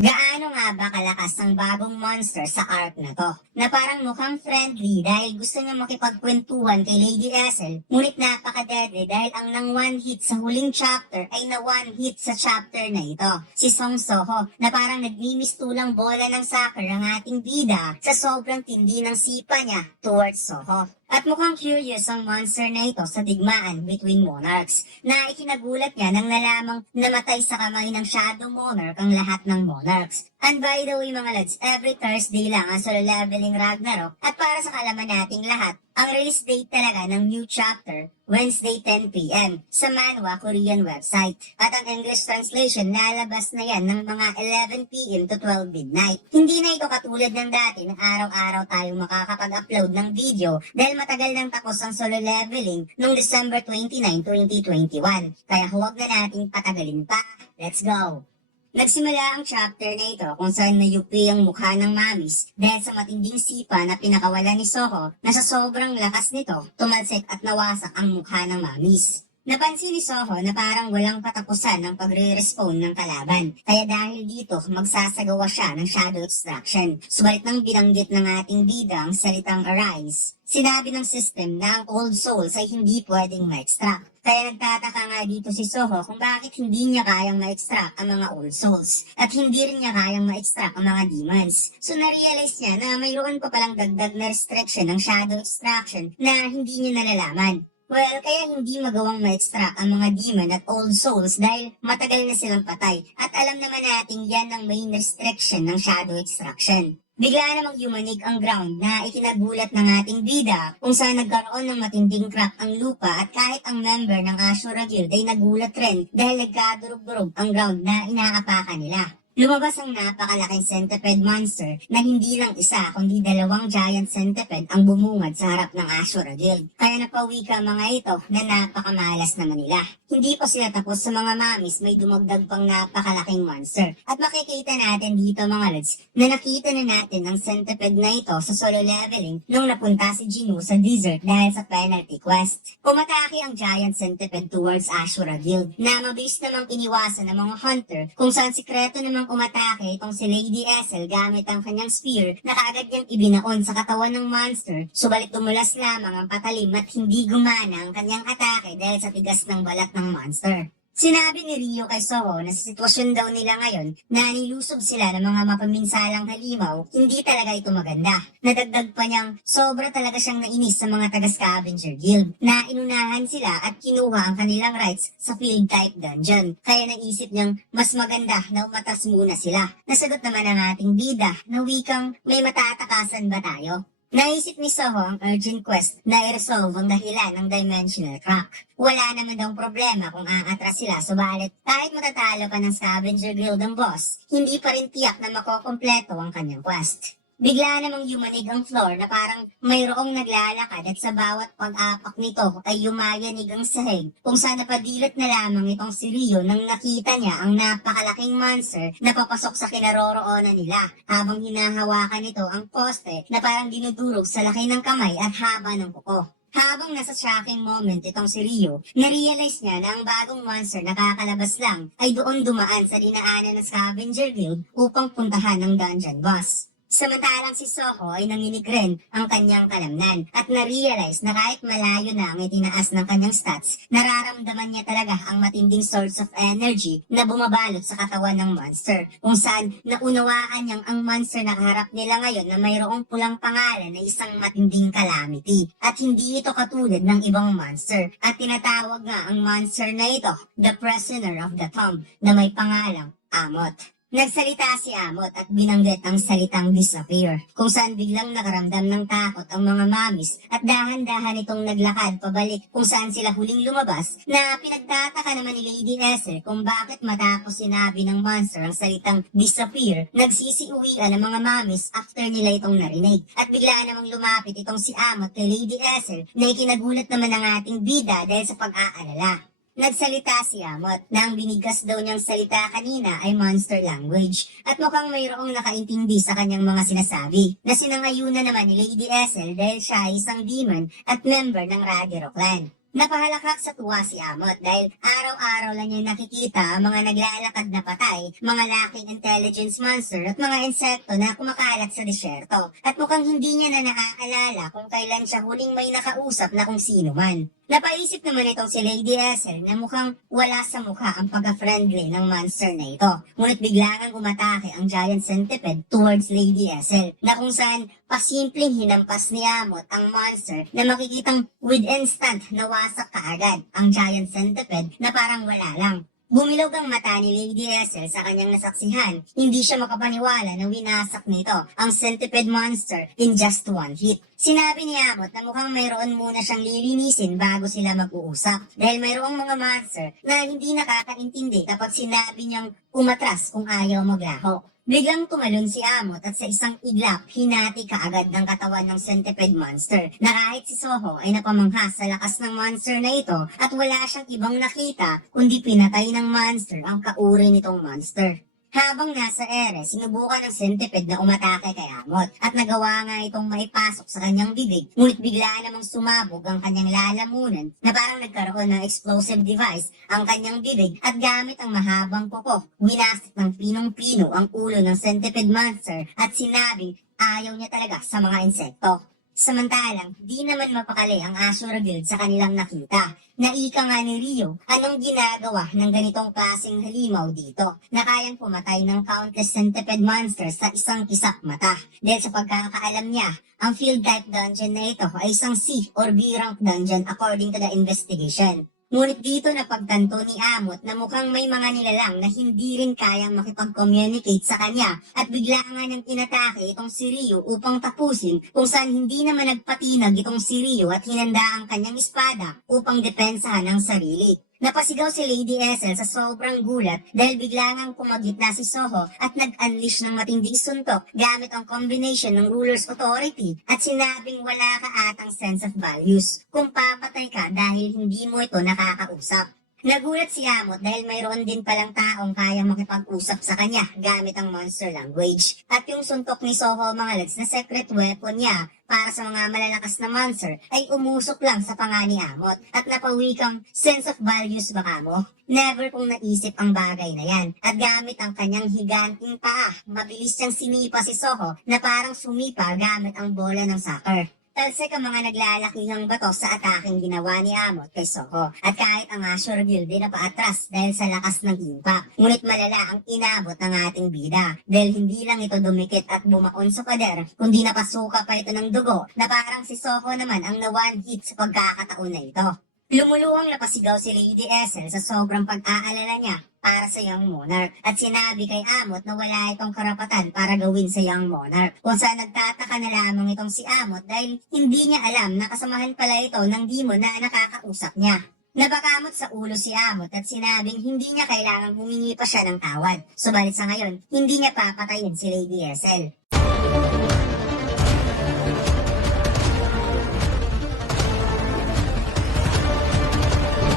Gaano nga ba kalakas ang bagong monster sa arc na to? Na parang mukhang friendly dahil gusto niya makipagkwentuhan kay Lady Ethel, ngunit napaka-deadly dahil ang nang one hit sa huling chapter ay na one hit sa chapter na ito. Si Song Soho na parang nagmimistulang bola ng soccer ang ating bida sa sobrang tindi ng sipa niya towards Soho. At mukhang curious ang monster na ito sa digmaan between monarchs na ikinagulat niya nang nalamang namatay sa kamay ng Shadow Monarch ang lahat ng monarchs. And by the way mga lads, every Thursday lang ang solo leveling Ragnarok at para sa kalaman nating lahat, ang release date talaga ng new chapter, Wednesday 10 p.m. sa Manhwa Korean website. At ang English translation lalabas na yan ng mga 11 p.m. to 12 midnight. Hindi na ito katulad ng dati na araw-araw tayong makakapag-upload ng video dahil matagal nang tapos ang solo leveling noong December 29, 2021. Kaya huwag na nating patagalin pa. Let's go! Nagsimula ang chapter na ito kung saan nayupi ang mukha ng mamis dahil sa matinding sipa na pinakawalan ni Soho na sa sobrang lakas nito, tumalsik at nawasak ang mukha ng mamis. Napansin ni Soho na parang walang katapusan ng pagre-respawn ng kalaban, kaya dahil dito magsasagawa siya ng shadow extraction. Subalit nang binanggit ng ating bida ang salitang arise, sinabi ng system na ang old souls ay hindi pwedeng ma-extract. Kaya nagtataka nga dito si Soho kung bakit hindi niya kayang ma-extract ang mga old souls at hindi rin niya kayang ma-extract ang mga demons. So na-realize niya na mayroon pa palang dagdag na restriction ng shadow extraction na hindi niya nalalaman. Well, kaya hindi magawang ma-extract ang mga demon at old souls dahil matagal na silang patay at alam naman natin yan ang main restriction ng shadow extraction. Bigla namang yumanig ang ground na ikinagulat ng ating bida kung saan nagkaroon ng matinding crack ang lupa at kahit ang member ng Ashura Guild ay nagulat rin dahil nagkadurog-durog ang ground na inaapakan nila. Lumabas ang napakalaking centipede monster na hindi lang isa kundi dalawang giant centipede ang bumungad sa harap ng Ashura Guild. Kaya napawi ka mga ito na napakamalas naman nila. Hindi pa sila tapos sa mga mamis, may dumagdag pang napakalaking monster. At makikita natin dito mga lads na nakita na natin ang centipede na ito sa solo leveling nung napunta si Jinu sa desert dahil sa penalty quest. Pumatake ang giant centipede towards Ashura Guild na mabilis namang iniwasan ng mga hunter kung saan sikreto namang umatake itong si Lady Ethel gamit ang kanyang spear na kaagad niyang ibinaon sa katawan ng monster. Subalit dumulas lamang ang patalim at hindi gumana ang kanyang atake dahil sa tigas ng balat ng monster. Sinabi ni Rio kay Soho na sa sitwasyon daw nila ngayon na nilusob sila ng mga mapaminsalang halimaw, hindi talaga ito maganda. Nadagdag pa niyang sobra talaga siyang nainis sa mga taga-scavenger guild na inunahan sila at kinuha ang kanilang rights sa field type dungeon. Kaya naisip niyang mas maganda na umatas muna sila. Nasagot naman ang ating bida na wikang may matatakasan ba tayo? Naisip ni Soho ang urgent quest na i-resolve ang dahilan ng dimensional crack. Wala naman daw problema kung aatras sila, subalit kahit matatalo pa ng scavenger guild ang boss, hindi pa rin tiyak na makokompleto ang kanyang quest. Bigla namang yumanig ang floor na parang mayroong naglalakad at sa bawat pag-apak nito ay yumayanig ang sahig kung saan napadilot na lamang itong si Rio nang nakita niya ang napakalaking monster na papasok sa kinaroroonan nila habang hinahawakan nito ang poste na parang dinudurog sa laki ng kamay at haba ng kuko. Habang nasa shocking moment itong si Rio, na-realize niya na ang bagong monster na kakalabas lang ay doon dumaan sa dinaanan ng scavenger guild upang puntahan ng dungeon boss. Samantalang si Soho ay nanginig rin ang kanyang kalamnan at na-realize na kahit malayo na ang itinaas ng kanyang stats, nararamdaman niya talaga ang matinding source of energy na bumabalot sa katawan ng monster, kung saan naunawaan niyang ang monster na kaharap nila ngayon na mayroong pulang pangalan na isang matinding calamity at hindi ito katulad ng ibang monster at tinatawag nga ang monster na ito the prisoner of the tomb na may pangalang Amot. Nagsalita si Amot at binanggit ang salitang disappear, kung saan biglang nakaramdam ng takot ang mga mamis at dahan-dahan itong naglakad pabalik kung saan sila huling lumabas na pinagtataka naman ni Lady Ethel kung bakit matapos sinabi ng monster ang salitang disappear, nagsisiuwian ang mga mamis after nila itong narinig. At bigla namang lumapit itong si Amot kay Lady Ethel na ikinagulat naman ng ating bida dahil sa pag-aalala. Nagsalita si Amot na ang binigkas daw niyang salita kanina ay monster language at mukhang mayroong nakaintindi sa kanyang mga sinasabi na sinangayunan naman ni Lady Ethel dahil siya ay isang demon at member ng Ragero clan. Napahalakak sa tuwa si Amot dahil araw-araw lang niya nakikita ang mga naglalakad na patay, mga laking intelligence monster at mga insekto na kumakalat sa disyerto. At mukhang hindi niya na naaalala kung kailan siya huling may nakausap na kung sino man. Napaisip naman itong si Lady Ethel na mukhang wala sa mukha ang pagka-friendly ng monster na ito. Ngunit biglangang umatake ang giant centipede towards Lady Ethel na kung saan pasimpleng hinampas ni Amot ang monster na makikitang with instant nawasak kaagad ang giant centipede na parang wala lang. Bumilog ang mata ni Lady Ethel sa kanyang nasaksihan. Hindi siya makapaniwala na winasak nito ang centipede monster in just one hit. Sinabi ni Amot na mukhang mayroon muna siyang lilinisin bago sila mag-uusap. Dahil mayroong mga monster na hindi nakakaintindi kapag sinabi niyang umatras kung ayaw maglaho. Biglang tumalon si Amot at sa isang iglap, hinati kaagad ng katawan ng centipede monster na kahit si Soho ay napamangha sa lakas ng monster na ito at wala siyang ibang nakita kundi pinatay ng monster ang kauri nitong monster. Habang nasa ere, sinubukan ng centipede na umatake kay Amot at nagawa nga itong maipasok sa kanyang bibig, ngunit bigla namang sumabog ang kanyang lalamunan na parang nagkaroon ng explosive device ang kanyang bibig at gamit ang mahabang kuko, winasik ng pinong-pino ang ulo ng centipede monster at sinabing ayaw niya talaga sa mga insekto. Samantalang, di naman mapakali ang Ashura Guild sa kanilang nakita. Naika nga ni Rio, anong ginagawa ng ganitong klaseng halimaw dito na kayang pumatay ng countless centipede monsters sa isang kisap mata. Dahil sa pagkakaalam niya, ang field type dungeon na ito ay isang C or B rank dungeon according to the investigation. Ngunit dito napagtanto ni Amot na mukhang may mga nilalang na hindi rin kayang makipag-communicate sa kanya at bigla nga niyang inatake itong si Rio upang tapusin kung saan hindi naman nagpatinag itong si Rio at hinanda ang kanyang espada upang depensahan ang sarili. Napasigaw si Lady Ethel sa sobrang gulat dahil bigla ngang kumagit na si Soho at nag-unleash ng matinding suntok gamit ang combination ng ruler's authority at sinabing wala ka atang sense of values kung papatay ka dahil hindi mo ito nakakausap. Nagulat si Amot dahil mayroon din palang taong kayang makipag-usap sa kanya gamit ang monster language. At yung suntok ni Soho mga lads na secret weapon niya para sa mga malalakas na monster ay umusok lang sa panga ni Amot at napawikang sense of values baka mo. Never kong naisip ang bagay na yan at gamit ang kanyang higanting paa, mabilis siyang sinipa si Soho na parang sumipa gamit ang bola ng soccer. Talsik ang mga naglalakihang bato sa ataking ginawa ni Amot kay Soho at kahit ang Ashura Guild din napaatras dahil sa lakas ng impact. Ngunit malala ang inabot ng ating bida dahil hindi lang ito dumikit at bumaon sa pader kundi napasuka pa ito ng dugo na parang si Soho naman ang na-one hit sa pagkakataon na ito. Lumuluwang napasigaw si Lady Ethel sa sobrang pag-aalala niya para sa Young Monarch at sinabi kay Amot na wala itong karapatan para gawin sa Young Monarch. Kung saan nagtataka na lamang itong si Amot dahil hindi niya alam na kasamahan pala ito ng demon na nakakausap niya. Nabakamot sa ulo si Amot at sinabing hindi niya kailangang humingi pa siya ng tawad. Subalit sa ngayon, hindi niya papatayin si Lady Ethel.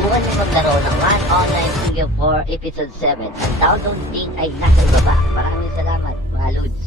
Subukan niyo maglaro ng One Online Studio 4 Episode 7. Ang download link ay nasa baba. Maraming salamat, mga Lods.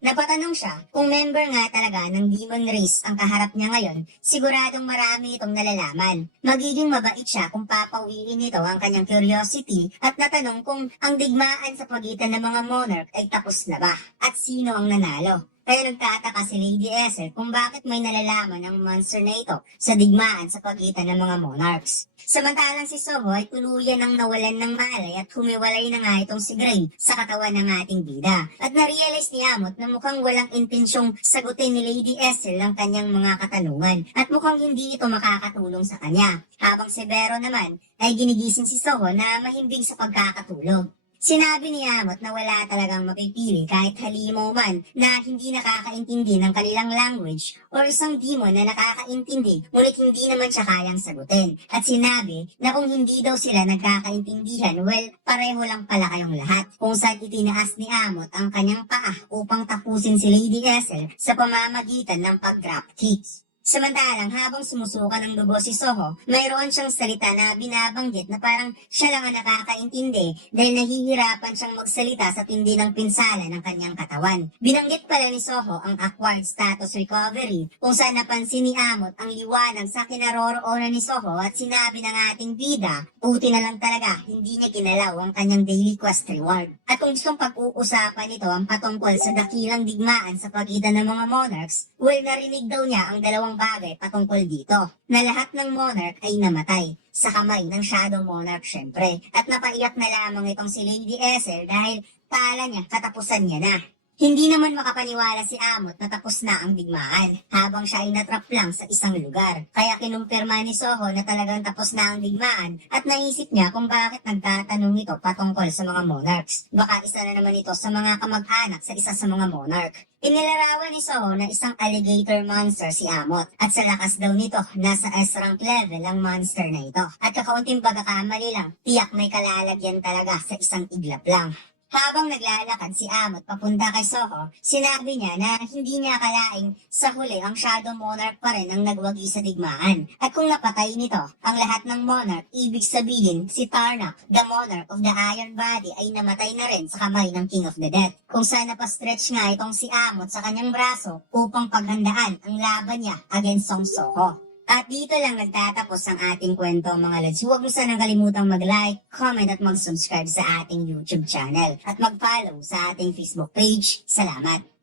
Napatanong siya kung member nga talaga ng Demon Race ang kaharap niya ngayon, siguradong marami itong nalalaman. Magiging mabait siya kung papawiin nito ang kanyang curiosity at natanong kung ang digmaan sa pagitan ng mga monarch ay tapos na ba at sino ang nanalo. Kaya nagtataka si Lady Ethel kung bakit may nalalaman ang monster na ito sa digmaan sa pagitan ng mga monarchs. Samantalang si Soho ay tuluyan ng nawalan ng malay at humiwalay na nga itong si Gray sa katawan ng ating bida. At narealize ni Amot na mukhang walang intensyong sagutin ni Lady Ethel ang kanyang mga katanungan at mukhang hindi ito makakatulong sa kanya. Habang si Vero naman ay ginigising si Soho na mahimbing sa pagkakatulog. Sinabi ni Amot na wala talagang mapipili kahit halimaw man na hindi nakakaintindi ng kanilang language o isang demon na nakakaintindi ngunit hindi naman siya kayang sagutin. At sinabi na kung hindi daw sila nagkakaintindihan, well, pareho lang pala kayong lahat. Kung saan itinaas ni Amot ang kanyang paa upang tapusin si Lady Ethel sa pamamagitan ng pag-drop kicks. Samantalang habang sumusuka ng dugo si Soho, mayroon siyang salita na binabanggit na parang siya lang ang nakakaintindi dahil nahihirapan siyang magsalita sa tindi ng pinsala ng kanyang katawan. Binanggit pala ni Soho ang acquired status recovery kung saan napansin ni Amot ang liwanag sa kinaroroonan ni Soho at sinabi ng ating bida, buti na lang talaga hindi niya ginalaw ang kanyang daily quest reward. At kung gustong pag-uusapan nito ang patungkol sa dakilang digmaan sa pagitan ng mga monarchs, well, narinig daw niya ang dalawang bagay patungkol dito, na lahat ng monarch ay namatay sa kamay ng Shadow Monarch syempre. At napaiyak na lamang itong si Lady Ethel dahil kala niya katapusan niya na. Hindi naman makapaniwala si Amot na tapos na ang digmaan habang siya ay natrap lang sa isang lugar. Kaya kinumpirma ni Soho na talagang tapos na ang digmaan at naisip niya kung bakit nagtatanong ito patungkol sa mga monarchs. Baka isa na naman ito sa mga kamag-anak sa isa sa mga monarch. Inilarawan ni Soho na isang alligator monster si Amot at sa lakas daw nito, nasa S-rank level ang monster na ito. At kakaunting pagkakamali lang, tiyak may kalalagyan talaga sa isang iglap lang. Habang naglalakad si Amot papunta kay Soho, sinabi niya na hindi niya akalaing sa huli ang Shadow Monarch pa rin ang nagwagi sa digmaan. At kung napatay nito ang lahat ng monarch, ibig sabihin si Tarnak, the monarch of the Iron Body, ay namatay na rin sa kamay ng King of the Dead. Kung saan napastretch nga itong si Amot sa kanyang braso upang paghandaan ang laban niya against Song Soho. At dito lang nagtatapos ang ating kwento mga lods. Huwag mo sanang kalimutang mag-like, comment at mag-subscribe sa ating YouTube channel. At mag-follow sa ating Facebook page. Salamat!